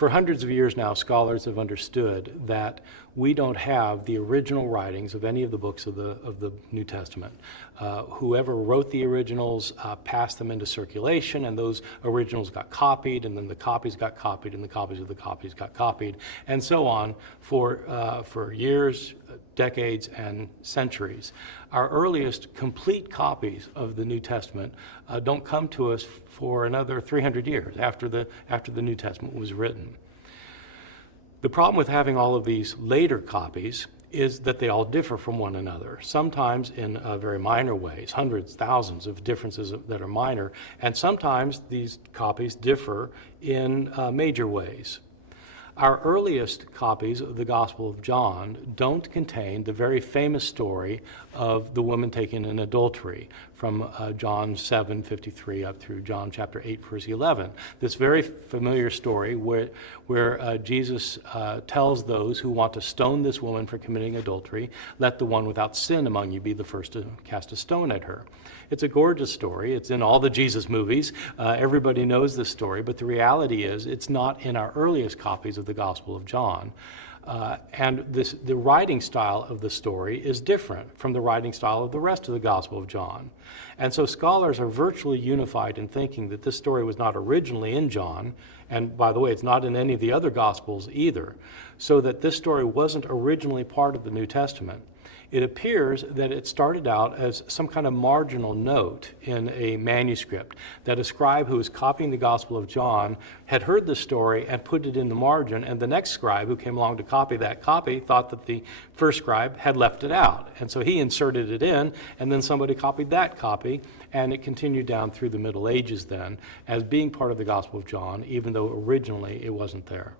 For hundreds of years now, scholars have understood that we don't have the original writings of any of the books of the New Testament. Whoever wrote the originals passed them into circulation, and those originals got copied, and then the copies got copied, and the copies of the copies got copied, and so on for years, decades, and centuries. Our earliest complete copies of the New Testament don't come to us for another 300 years after the New Testament was written. The problem with having all of these later copies is that they all differ from one another, sometimes in very minor ways, hundreds, thousands of differences that are minor, and sometimes these copies differ in major ways. Our earliest copies of the Gospel of John don't contain the very famous story of the woman taken in adultery from John 7:53 up through John chapter 8, verse 11. This very familiar story where Jesus tells those who want to stone this woman for committing adultery, "Let the one without sin among you be the first to cast a stone at her." It's a gorgeous story. It's in all the Jesus movies. Everybody knows this story, but the reality is it's not in our earliest copies of the Gospel of John. And the writing style of the story is different from the writing style of the rest of the Gospel of John. And so scholars are virtually unified in thinking that this story was not originally in John, and by the way, it's not in any of the other Gospels either, so that this story wasn't originally part of the New Testament. It appears that it started out as some kind of marginal note in a manuscript, that a scribe who was copying the Gospel of John had heard the story and put it in the margin, and the next scribe who came along to copy that copy thought that the first scribe had left it out. And so he inserted it in, and then somebody copied that copy, and it continued down through the Middle Ages then as being part of the Gospel of John, even though originally it wasn't there.